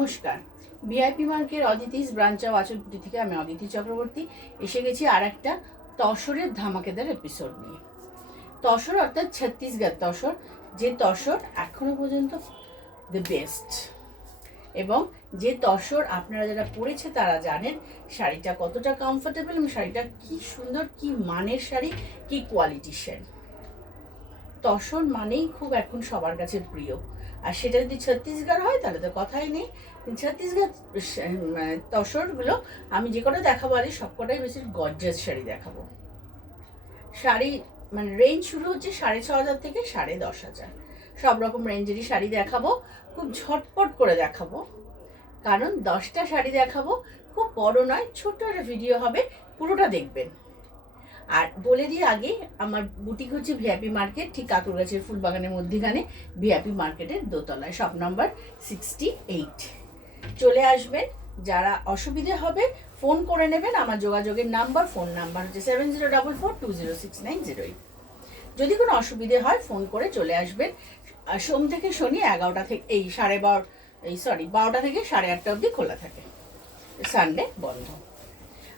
নমস্কার, ভিআইপি মার্কের Aditi's branch of আঁচলপুটি থেকে আমি অদিতি চক্রবর্তী এসে গেছি আর একটা তসরের ধামাকেদার এপিসোড নিয়ে। তসর অর্থাৎ ছত্তিশগড় তসর, যে তসর এখনো পর্যন্ত দ্য বেস্ট, এবং যে তসর আপনারা যারা পরেছে তারা জানেন শাড়িটা কতটা কমফোর্টেবল এবং শাড়িটা কি সুন্দর, কি মানের শাড়ি, কি কোয়ালিটির শাড়ি। তসর মানেই খুব এখন সবার কাছে প্রিয়, আর সেটা যদি ছত্তিশগড় হয় তাহলে তো কথাই নেই। ছত্তিশগড় তসরগুলো আমি যে কটা দেখাবো আজ সবকটাই বেশি গর্জাস শাড়ি দেখাবো। শাড়ি মানে রেঞ্জ শুরু হচ্ছে 6,500 থেকে 10,500, সব রকম রেঞ্জেরই শাড়ি দেখাবো। খুব ঝটপট করে দেখাবো, কারণ 10টা শাড়ি দেখাবো, খুব বড় নয়, ছোট্ট একটা ভিডিও হবে, পুরোটা দেখবেন। আর বলে দিই আগে, আমার বুটিক হচ্ছে ভিআইপি মার্কেট, ঠিক কাকুরগাছের ফুলবাগানের মধ্যিখানে, ভিআইপি মার্কেটের দোতলায়, শপ নাম্বার 68। চলে আসবেন। যারা অসুবিধে হবে ফোন করে নেবেন। আমার যোগাযোগের নাম্বার, ফোন নাম্বার হচ্ছে 7044206908। যদি কোনো অসুবিধে হয় ফোন করে চলে আসবেন। সোম থেকে শনি 11টা থেকে 12টা থেকে 8:30 অবধি খোলা থাকে, সানডে বন্ধ।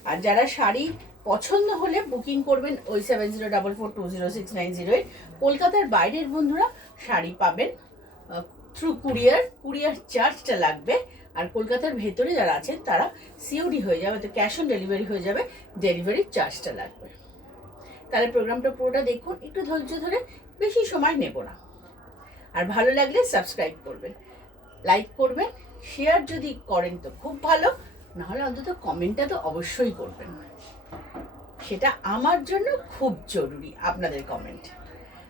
আর যারা শাড়ি পছন্দ হলে বুকিং করবেন ওই 7044206908। কলকাতার বাইরের বন্ধুরা শাড়ি পাবেন থ্রু কুরিয়ার চার্জটা লাগবে। আর কলকাতার ভেতরে যারা আছেন তারা সিওডি হয়ে যাবে, তো ক্যাশ অন ডেলিভারি হয়ে যাবে, ডেলিভারি চার্জটা লাগবে। তাহলে প্রোগ্রামটা পুরোটা দেখুন, একটু ধৈর্য ধরে, বেশি সময় নেব না। আর ভালো লাগলে সাবস্ক্রাইব করবেন, লাইক করবেন, শেয়ার যদি করেন তো খুব ভালো, নাহলে অন্তত কমেন্টটা তো অবশ্যই করবেন, সেটা আমার জন্য খুব জরুরি আপনাদের কমেন্ট।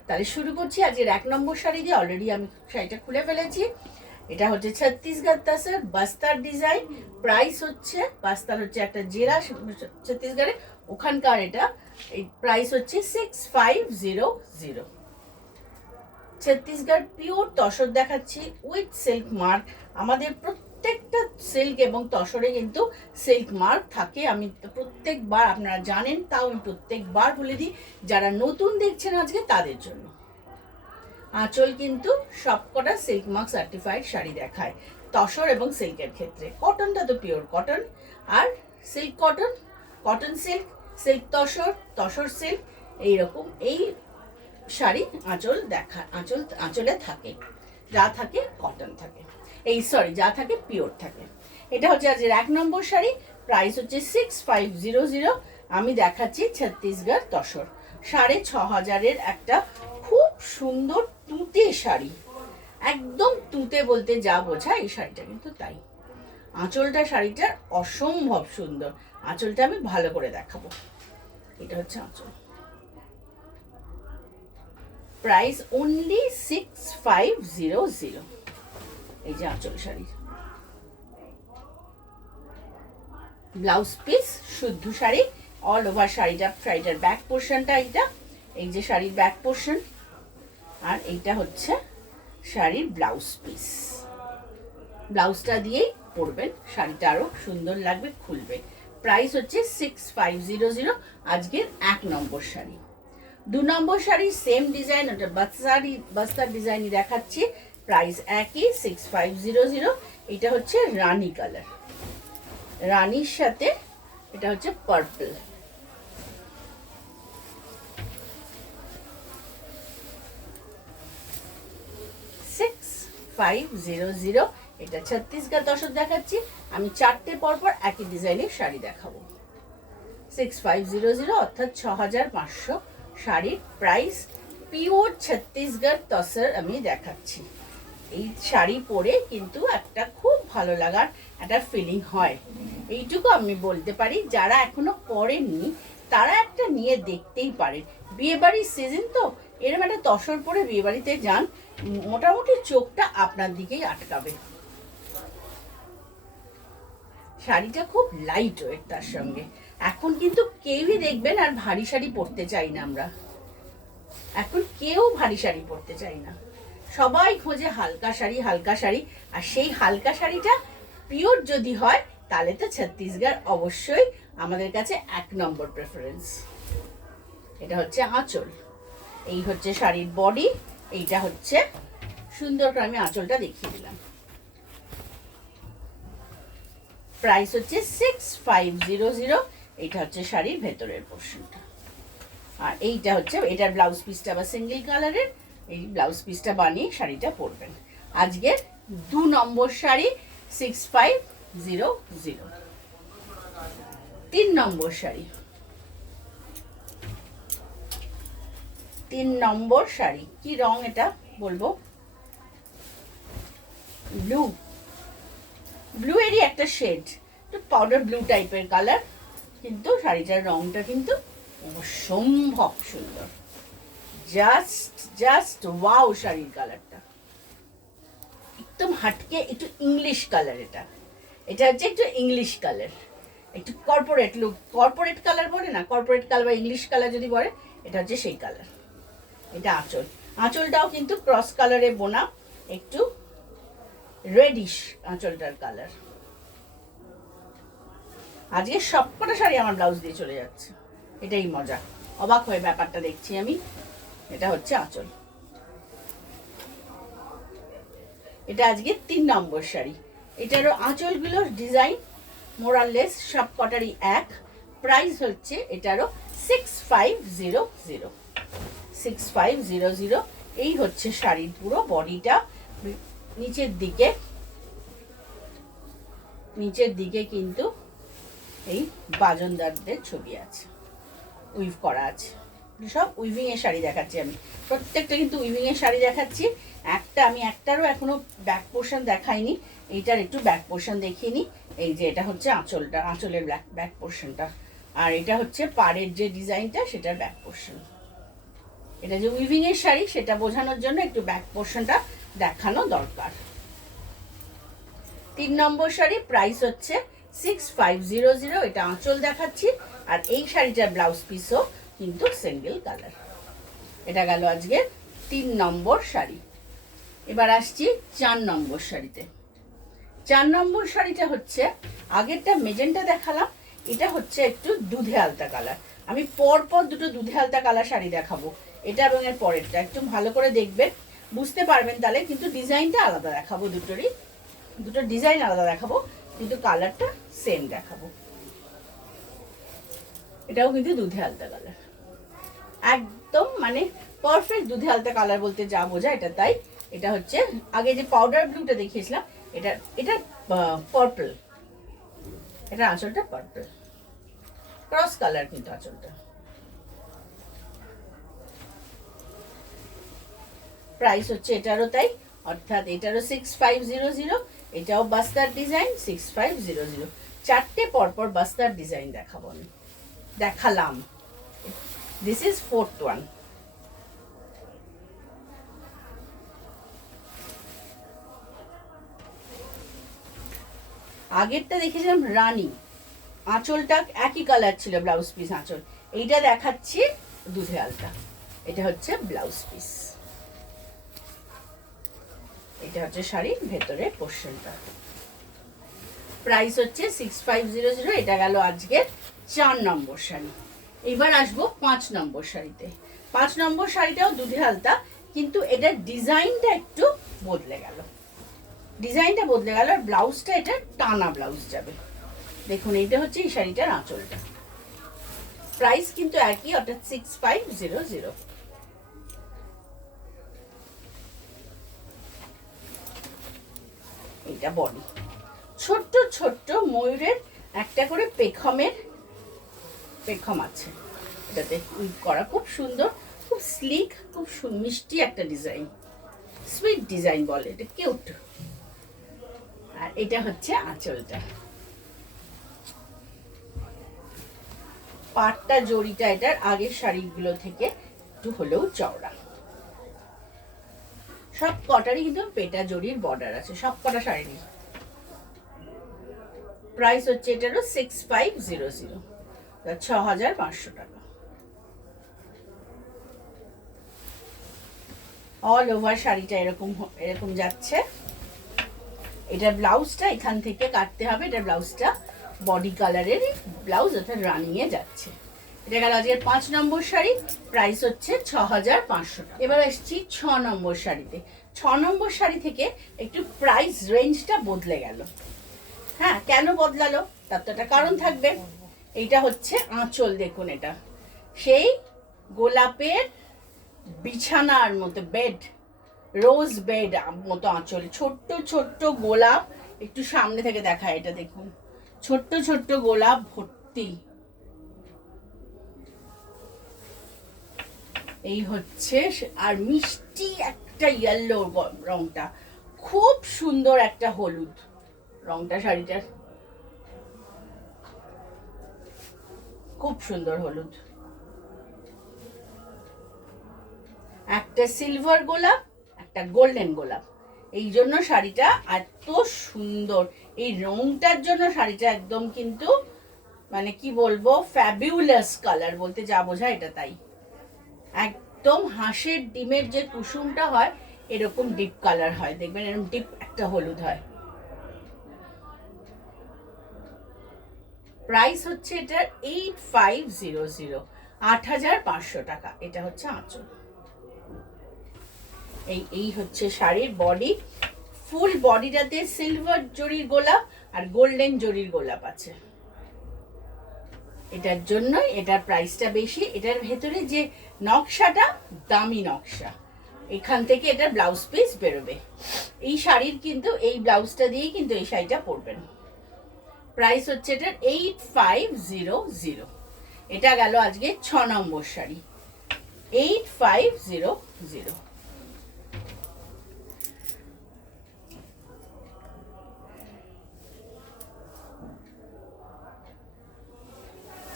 তাহলে শুরু করছি আজকের 1 নম্বর শাড়ি দিয়ে। অলরেডি আমি শাড়িটা খুলে ফেলেছি। এটা হচ্ছে ছত্তিশগড় তসর বাস্তার ডিজাইন। প্রাইস হচ্ছে, বাস্তার হচ্ছে একটা জেলা ছত্তিশগড়ে, ওখানকার এটা। এই প্রাইস হচ্ছে 6500। ছত্তিশগড় পিওর তসর দেখাচ্ছি উইথ সিল্ক মার্ক। আমাদের প্রত্যেকটা সিল্ক এবং তসরে কিন্তু সিল্ক মার্ক থাকে, আমি প্রত্যেকবার, আপনারা জানেন তাও আমি প্রত্যেকবার বলে দিই, যারা নতুন দেখছেন আজকে তাদের জন্য। আঁচল কিন্তু সবকটা সিল্ক মার্ক সার্টিফাইড শাড়ি দেখায় তসর এবং সিল্কের ক্ষেত্রে। কটনটা তো পিওর কটন, আর silk cotton, cotton silk, silk tussar, tussar silk, এইরকম এই শাড়ি আঁচল আঁচলে থাকে, যা থাকে কটন থাকে, যা থাকে পিওর থাকে। এটা হচ্ছে আজকের 1 নম্বর শাড়ি। প্রাইস হচ্ছে 6500। আমি দেখাচ্ছি ছত্তিশগড় তসর। 6,500 একটা খুব সুন্দর তুঁতে শাড়ি, একদম তুঁতে বলতে যা বোঝায় এই শাড়িটা কিন্তু তাই। আঁচলটা শাড়িটার অসম্ভব সুন্দর, আঁচলটা আমি ভালো করে দেখাবো। এটা হচ্ছে আঁচল। Price only 6500। এই যে আঁচল শাড়ি, ব্লাউজ পিস শুদ্ধ শাড়ি, অল ওভার শাড়িটার ব্যাক পোর্শনটা এইটা, এই যে শাড়ির ব্যাক পোর্শন, আর এইটা হচ্ছে শাড়ির ব্লাউজ পিস। ব্লাউজটা দিয়েই পরবেন, শাড়িটা আরো সুন্দর লাগবে, খুলবে। প্রাইস হচ্ছে 6500 আজকের 1 নম্বর শাড়ি। 2 নম্বর শাড়ি সেম ডিজাইন, ওটা বাস্তার ডিজাইনই দেখাচ্ছি। প্রাইস একই 6500। এটা হচ্ছে রানী কালার, রানীর সাথে এটা হচ্ছে পার্পল। এটা ছত্তিশগড় তসর দেখাচ্ছি। আমি 4টে পরপর একই ডিজাইনের শাড়ি দেখাবো। 6500 অর্থাৎ 6500 শাড়ির প্রাইস। পিওর ছত্তিশগড় তসর আমি দেখাচ্ছি। এই শাড়ি পরে কিন্তু একটা খুব ভালো লাগার একটা ফিলিং হয়, এইটুকু আমি বলতে পারি। যারা এখনো পরেননি তারা একটা নিয়ে দেখতেই পারেন। বিয়েবাড়ির সিজন তো, এরকম একটা তসর পরে বিয়েবাড়িতে যান, মোটামুটি চোখটা আপনার দিকেই আটকাবে। শাড়িটা খুব লাইট ওয়েট, তার সঙ্গে এখন কিন্তু কেউই দেখবেন আর ভারী শাড়ি পরতে চাই না আমরা, এখন কেউ ভারী শাড়ি পরতে চাই না, সবাই খোঁজে হালকা শাড়ি, হালকা শাড়ি। আর সেই হালকা শাড়িটা পিওর যদি হয় তাহলে তো ছত্তিশগড় অবশ্যই আমাদের কাছে 1 নম্বর প্রেফারেন্স। এটা হচ্ছে আঁচল, এই হচ্ছে শাড়ির বডি, এইটা হচ্ছে সুন্দর করে আমি আঁচলটা দেখিয়ে দিলাম। প্রাইস হচ্ছে 6500। এইটা হচ্ছে শাড়ির ভেতরের পোর্শনটা। আর এইটা হচ্ছে এটার ব্লাউজ পিসটা বা সিঙ্গেল কালারের। এই ব্লাউজ পিসটা বানিয়ে শাড়িটা পরবেন। আজকের 2 নম্বর শাড়ি 6500। 3 নম্বর শাড়ি। 3 নম্বর শাড়ি কি রং এটা বলবো, ব্লু, ব্লু এরই একটা শেড, একটু পাউডার ব্লু টাইপের কালার, কিন্তু শাড়িটার রংটা কিন্তু অসম্ভব সুন্দর। জাস্ট ওয়াও শাড়ির কালারটা একদম হাটকে একটু ইংলিশ কালার। এটা হচ্ছে একটু ইংলিশ কালার, একটু কর্পোরেট লুক, কর্পোরেট কালার বলে না, কর্পোরেট কালার বা ইংলিশ কালার যদি বলে, এটা হচ্ছে সেই কালার। এটা আঁচল, আঁচলটাও কিন্তু ক্রস কালারে বোনা, একটু রেডিশ আঁচলটার কালার। আজকে সবকটা শাড়ি আমার ব্লাউজ দিয়ে চলে যাচ্ছে, এটাই মজা। অবাক হয়ে ব্যাপারটা দেখছি আমি। এটা হচ্ছে আঁচল। এটা আজকে 3 নম্বর শাড়ি। এটারও আঁচলগুলোর ডিজাইন মোরাললেস সব কটারই এক। প্রাইস হচ্ছে এটারও 6500। 6500। এই হচ্ছে শাড়ির পুরো বডিটা। নিচের দিকে কিন্তু এই বাজনদারদের ছবি আছে, উইভ করা আছে। সব উইভিং এর শাড়ি দেখাচ্ছি আমি, প্রত্যেকটা কিন্তু উইভিং এর শাড়ি দেখাচ্ছি। আমি একটারও এখনো ব্যাক পোর্শন দেখাইনি, এইটার একটু ব্যাক পোর্শন দেখিয়ে নি। এই যে এটা হচ্ছে আঁচলটা, আঁচলের ব্যাক পোর্শনটা, আর এটা হচ্ছে পাড়ের যে ডিজাইনটা সেটার ব্যাক পোর্শন। এটা যে উইভিং এর শাড়ি সেটা বোঝানোর জন্য একটু ব্যাক পোর্শনটা দেখানো দরকার। 3 নম্বর শাড়ি প্রাইস হচ্ছে 6500। এটা আঁচল দেখাচ্ছি, আর এই শাড়িটার ব্লাউজ পিসও কিন্তু সিঙ্গেল কালার। এটা গেল আজকে 3 নম্বর শাড়ি। এবার আসছি 4 নম্বর শাড়িতে। 4 নম্বর শাড়িটা হচ্ছে, আগেরটা মেজেন্টা দেখালাম, এটা হচ্ছে একটু দুধে আলতা কালার। আমি পরপর দুটো দুধে আলতা কালার শাড়ি দেখাবো, এটা এবং এর পরেরটা একটু ভালো করে দেখবেন, বুঝতে পারবেন তাহলে। কিন্তু ডিজাইনটা আলাদা দেখাবো, দুটো ডিজাইন আলাদা দেখাবো, কিন্তু কালারটা সেম দেখাবো। এটাও কিন্তু দুধে আলতা কালার, একদম মানে পারফেক্ট দুধে আলতা কালার বলতে যা বোঝায় এটা তাই। এটা হচ্ছে আগে যে পাউডার ব্লুটা দেখিয়েছিলাম, এটা পার্পল। এটা আঁচলটা পার্পল, ক্রস কালার কিন্তু আঁচলটা। প্রাইস হচ্ছে এটারও তাই, অর্থাৎ এটারও 6500। এটাও বাস্তার ডিজাইন 6500। চারটে পরপর বাস্তার ডিজাইন দেখাবো আমি, দেখালাম। This is 4th one. আগেরটা দেখেছিলাম রানী, আঁচলটা একই কালার ছিল, ব্লাউজ পিস আঁচল। এইটা দেখাচ্ছি দুধে আলতা। এটা হচ্ছে ব্লাউজ পিস, এটা হচ্ছে শাড়ির ভেতরে পোর্শনটা। প্রাইস হচ্ছে 6500। এটা গেল আজকে 4 নম্বর শাড়ি। এবার আসবো 5 নম্বর শাড়িতে। 5 নম্বর শাড়িটাও দুধে আলতা, কিন্তু এটার ডিজাইনটা একটু বদলে গেল। আর ব্লাউজটা এটা টানা ব্লাউজ যাবে। দেখুন এইটা হচ্ছে এই শাড়িটার আঁচলটা। প্রাইস কিন্তু একই, অর্থাৎ 6500। এটা বডি, ছোট্ট ছোট্ট ময়ূরের একটা করে পেখম আছে এটাতে উইভ করা, খুব সুন্দর, খুব স্লিক, খুব মিষ্টি একটা ডিজাইন, সুইট ডিজাইন বলে, এটা কিউট। আর এটা হচ্ছে আঁচলটা। পাটটা জড়িটা এটার আগের শাড়িগুলো থেকে একটু হলেও চওড়া। সব কটারই কিন্তু পেটা জড়ির বর্ডার আছে, সব কটা শাড়িরই। প্রাইস হচ্ছে এটারও 6500, 6500 টাকা। অল ওভার শাড়িটা এরকম যাচ্ছে। এটা ব্লাউজটা এখান থেকে কাটতে হবে, এটা ব্লাউজটা বডি কালারের ব্লাউজ, অর্থাৎ রানিং এ যাচ্ছে। এটা গেল আজকের 5 নম্বর শাড়ি। প্রাইস হচ্ছে 6500 টাকা। এবার আসছি 6 নম্বর শাড়িতে। 6 নম্বর শাড়ি থেকে একটু প্রাইস রেঞ্জটা বদলে গেল। হ্যাঁ, কেন বদলালো তার তো একটা কারণ থাকবে। এইটা হচ্ছে আঁচল, দেখুন এটা সেই গোলাপের বিছানার মতো, বেড, রোজ বেড মতো আঁচল, ছোট্ট ছোট্ট গোলাপ। একটু সামনে থেকে দেখায়, এটা দেখুন ছোট্ট ছোট্ট গোলাপ ভর্তি। এই হচ্ছে, আর মিষ্টি একটা ইয়েলো রংটা, খুব সুন্দর একটা হলুদ রংটা শাড়িটার, খুব সুন্দর হলুদ। একটা সিলভার গোলাপ, একটা গোল্ডেন গোলাপ, এই জন্য শাড়িটা এত সুন্দর। এই রংটার জন্য শাড়িটা একদম কিন্তু মানে কি বলবো, ফ্যাবিউলাস কালার বলতে যা বোঝায় এটা তাই। একদম হাঁসের ডিমের যে কুসুমটা হয় এরকম ডিপ কালার হয়, দেখবেন এরকম ডিপ একটা হলুদ হয়। প্রাইস হচ্ছে এটার 8500, 8500 টাকা। এটা হচ্ছে আঁচল। এই হচ্ছে শাড়ির বডি, ফুল বডিটাতে সিলভার জরির গোলাপ আর গোল্ডেন জরির গোলাপ আছে। এটার জন্যই এটার প্রাইসটা বেশি। এটার ভেতরে যে নকশাটা দামি নকশা, এখান থেকে এটার ব্লাউজ পিস বেরোবে। এই শাড়ির কিন্তু এই ব্লাউজটা দিয়েই কিন্তু এই শাড়িটা পরবেন। প্রাইস হচ্ছে এটার 8500। এটা গেল আজকে 6 নম্বর শাড়ি, 8500।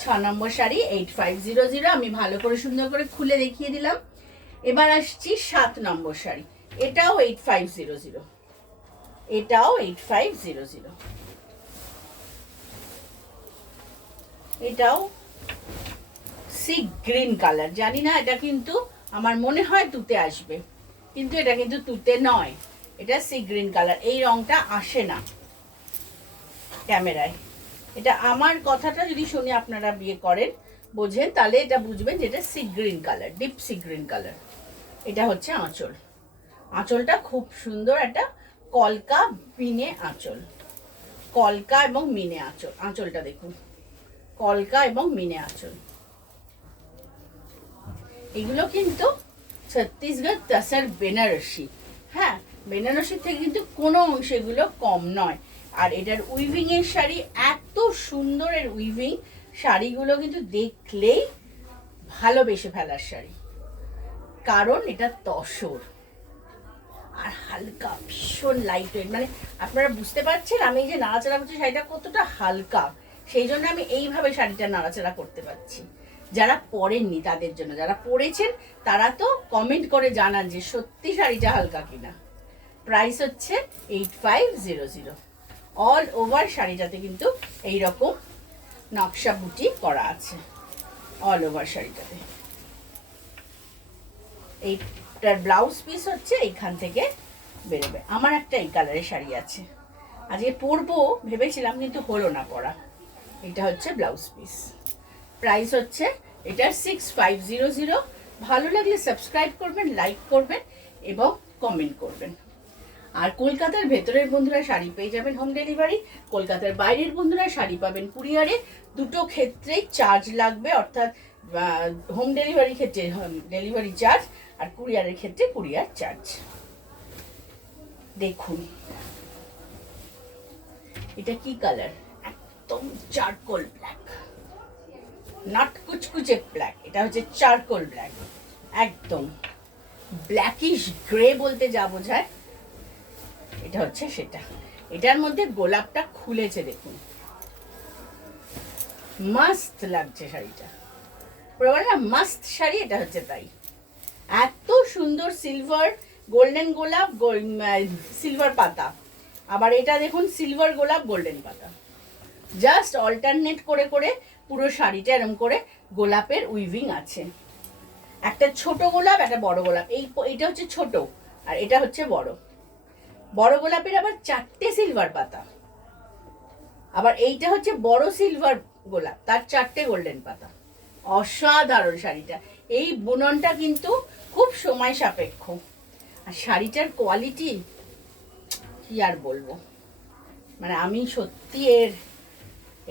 6 নম্বর শাড়ি 8500। আমি ভালো করে সুন্দর করে খুলে দেখিয়ে দিলাম। এবার আসছি 7 নম্বর শাড়ি, এটাও 8500, এটাও 8500। এটাও সি গ্রিন কালার, জানি না এটা কিন্তু আমার মনে হয় তুতে আসবে, কিন্তু এটা কিন্তু তুতে নয়, এটা সি গ্রিন কালার। এই রংটা আসে না ক্যামেরায়। এটা আমার কথাটা যদি শুনে আপনারা বিয়ে করেন বোঝেন, তাহলে এটা বুঝবেন যে এটা sea green colour, deep sea green colour. এটা হচ্ছে আঁচল, আঁচলটা খুব সুন্দর একটা কলকা মিনে আঁচল, কলকা এবং মিনে আঁচল। আঁচলটা দেখুন, কলকা এবং মিনে আঁচল। এগুলো কিন্তু ছত্তিশগড় তসর বেনারসি। হ্যাঁ, বেনারসির থেকে কিন্তু কোনো অংশে এগুলো কম নয়। আর এটার উইভিং এর শাড়ি এত সুন্দর, এর উইভিং শাড়িগুলো কিন্তু দেখলেই ভালোবেসে ফেলার শাড়ি, কারণ এটা তসর আর হালকা, ভীষণ লাইট ওয়েট। মানে আপনারা বুঝতে পারছেন আমি যে নাড়াচাড়া করছি শাড়িটা কতটা হালকা, সেই জন্য আমি এইভাবে শাড়িটা নাড়াচাড়া করতে পারছি। যারা পরেননি তাদের জন্য, যারা পরেছেন তারা তো কমেন্ট করে জানান যে সত্যি শাড়িটা হালকা কিনা। প্রাইস হচ্ছে 8500। অল ওভার শাড়িটাতে কিন্তু এইরকম নকশা বুটি করা আছে, অল ওভার শাড়িটাতে। এইটার ব্লাউজ পিস হচ্ছে এইখান থেকে বেরোবে। আমার একটা এই কালারের শাড়ি আছে, আজকে পরবো ভেবেছিলাম কিন্তু হলো না পরা। এটা হচ্ছে ব্লাউজ পিস। প্রাইস হচ্ছে এটার 6500। ভালো লাগলে সাবস্ক্রাইব করবেন, লাইক করবেন এবং কমেন্ট করবেন। আর কলকাতার ভেতরের বন্ধুরা শাড়ি পেয়ে যাবেন হোম ডেলিভারি, কলকাতার বাইরের বন্ধুরা শাড়ি পাবেন কুরিয়ারে। দুটো ক্ষেত্রেই চার্জ লাগবে, অর্থাৎ হোম ডেলিভারি ক্ষেত্রে ডেলিভারি চার্জ, আর কুরিয়ারের ক্ষেত্রে কুরিয়ার চার্জ। দেখুন এটা কি কালার, একদম চারকোল ব্ল্যাক, নট কুচকুচে ব্ল্যাক, এটা হচ্ছে চারকোল ব্ল্যাক, একদম ব্ল্যাকিশ গ্রে বলতে যা বোঝায় এটা হচ্ছে সেটা। এটার মধ্যে গোলাপটা খুলেছে দেখুন, মাস্ত লাগছে শাড়িটা, পুরো বলে না মাস্ত শাড়ি, এটা হচ্ছে তাই। এত সুন্দর সিলভার গোল্ডেন গোলাপ, সিলভার পাতা, আবার এটা দেখুন সিলভার গোলাপ গোল্ডেন পাতা, জাস্ট অল্টারনেট করে করে পুরো শাড়িটা এরকম করে গোলাপের উইভিং আছে। একটা ছোট গোলাপ, একটা বড় গোলাপ, এইটা হচ্ছে ছোট আর এটা হচ্ছে বড়। বড় গোলাপের আবার 4টে সিলভার পাতা, আবার এইটা হচ্ছে বড় সিলভার গোলাপ, তার 4টে গোল্ডেন পাতা। অসাধারণ শাড়িটা। এই বুননটা কিন্তু খুব সময় সাপেক্ষ, আর শাড়িটার কোয়ালিটি কি আর বলবো, মানে আমি সত্যি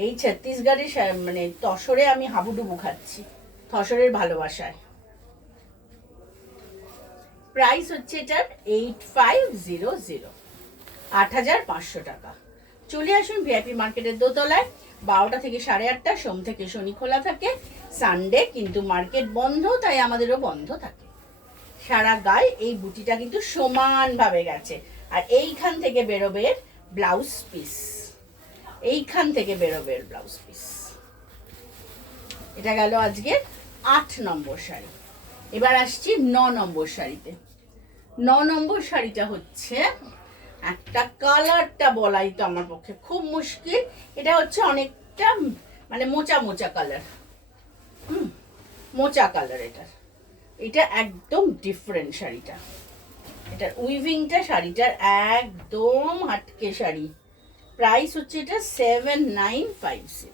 এই ছত্তিশগড়ের মানে তসরে আমি হাবুডুবু খাচ্ছি, তসরের ভালোবাসায়। প্রাইস হচ্ছে এটার 8500, 8500 টাকা। চলে আসুন ভিআইপি মার্কেটের দোতলায়। 12টা থেকে 8:30, সোম থেকে শনি খোলা থাকে, সানডে কিন্তু মার্কেট বন্ধ, তাই আমাদেরও বন্ধ থাকে। সারা গায়ে এই বুটিটা কিন্তু সমানভাবে গেছে। আর এইখান থেকে বেরোবে ব্লাউজ পিস, এইখান থেকে বেরোবে ব্লাউজ পিস। এটা গেল আজকের 8 নম্বর শাড়ি। এবার আসছি 9 নম্বর শাড়িতে। 9 নম্বর শাড়িটা হচ্ছে একটা, কালারটা বলাই তো আমার পক্ষে খুব মুশকিল। এটা হচ্ছে অনেকটা মানে মোচা মোচা কালার, মোচা কালার। এটা একদম ডিফারেন্ট শাড়িটা। এটার উইভিংটা শাড়িটার একদম হাটকে শাড়ি। প্রাইস হচ্ছে এটা 7950,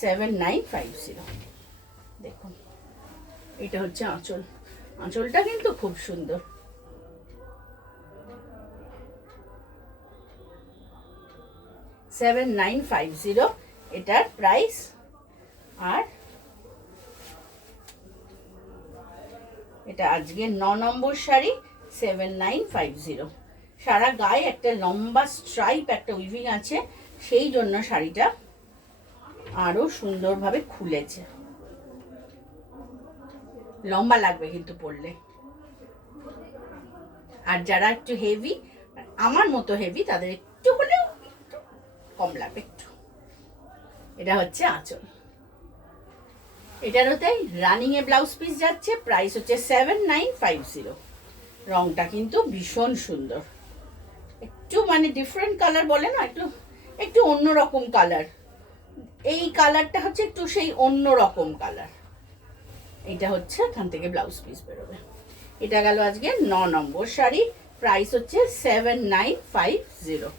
7950। দেখুন, এটা হচ্ছে আঁচল। আঁচলটা কিন্তু খুব সুন্দর। $7950 এটার প্রাইস। আর এটা আজকে 9 নম্বর শাড়ি, 7950। সারা গায়ে একটা লম্বা স্ট্রাইপ, একটা উইভিং আছে, সেই জন্য শাড়িটা আরো সুন্দরভাবে খুলেছে। লম্বা লাগবে কিন্তু পরলে। আর যারা একটু হেভি, আমার মতো হেভি, তাদের একটু হলেও একটু কম লাগবে একটু। এটা হচ্ছে আঁচল। এটারও তাই রানিং এ ব্লাউজ পিস যাচ্ছে। প্রাইস হচ্ছে 7950। রংটা কিন্তু ভীষণ সুন্দর, একটু মানে ডিফারেন্ট কালার বলে না, একটু একটু অন্যরকম কালার। এই কালারটা হচ্ছে একটু সেই অন্যরকম কালার। এটা হচ্ছে এখান থেকে ব্লাউজ পিস বেরোবে। এটা গেল আজকে 9 নম্বর শাড়ি। প্রাইস হচ্ছে 7950।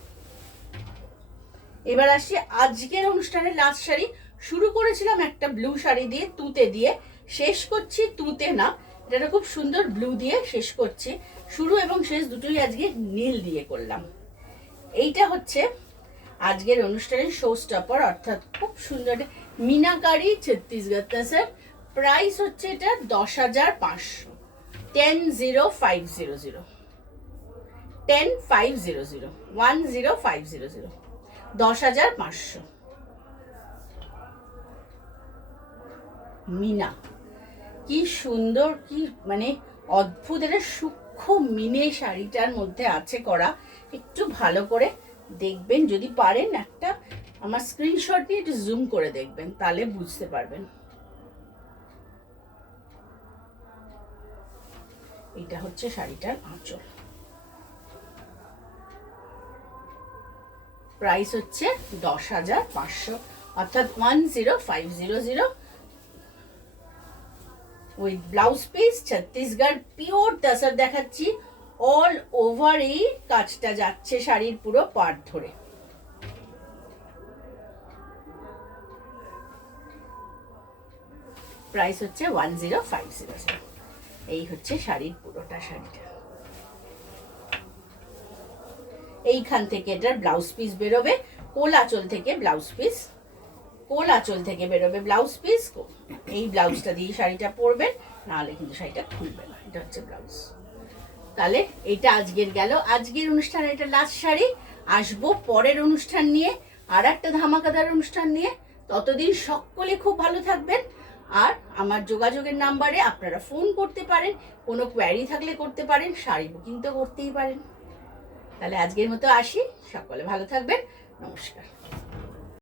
এবার আসি আজকের অনুষ্ঠানের লাস্ট শাড়ি। শুরু করেছিলাম একটা ব্লু শাড়ি দিয়ে, তুতে দিয়ে, শেষ করছি তুতে না, এটা খুব সুন্দর ব্লু দিয়ে শেষ করছি। শুরু এবং শেষ দুটোই আজকে নীল দিয়ে করলাম। এইটা হচ্ছে আজকের অনুষ্ঠানের শো স্টপার, অর্থাৎ খুব সুন্দর মিনাকারি ছত্তিশগড় তাসার। প্রাইস হচ্ছে এটা 10,500, 10,500, 10,500, 10,500, 10,500। মিনা কি সুন্দর, কি মানে অদ্ভুত, এটা সূক্ষ্ম মিনে শাড়িটার মধ্যে আছে করা। একটু ভালো করে দেখবেন, যদি পারেন একটা আমার স্ক্রিনশট নিয়ে একটু জুম করে দেখবেন, তাহলে বুঝতে পারবেন। এটা হচ্ছে শাড়িটার আঁচল। প্রাইস হচ্ছে 10,500, অর্থাৎ 10,500 with blouse piece. Chhattisgarh pure tussar দেখাচ্ছি। অল ওভার এই কাজটা যাচ্ছে শাড়ির পুরো পার্ট ধরে। প্রাইস হচ্ছে 10,500। এই হচ্ছে শাড়ির পুরোটা। শাড়িটা এইখান থেকে এটার ব্লাউজ পিস বেরোবে, কোল আঁচল থেকে ব্লাউজ পিস, কোল আঁচল থেকে বেরোবে ব্লাউজ পিস। এই ব্লাউজটা দিয়ে শাড়িটা পরবেন, নাহলে কিন্তু শাড়িটা খুলবে না। এটা হচ্ছে ব্লাউজ। তাহলে এটা আজকের গেল, আজকের অনুষ্ঠানে এটা লাস্ট শাড়ি। আসবো পরের অনুষ্ঠান নিয়ে, আর একটা ধামাকাদার অনুষ্ঠান নিয়ে। ততদিন সকলে খুব ভালো থাকবেন। আর আমার যোগাযোগের নাম্বারে আপনারা ফোন করতে পারেন, কোনো কোয়ারি থাকলে করতে পারেন, শাড়ি বুকিং তো করতেই পারেন। তাহলে আজকের মতো আসি, সকলে ভালো থাকবেন, নমস্কার।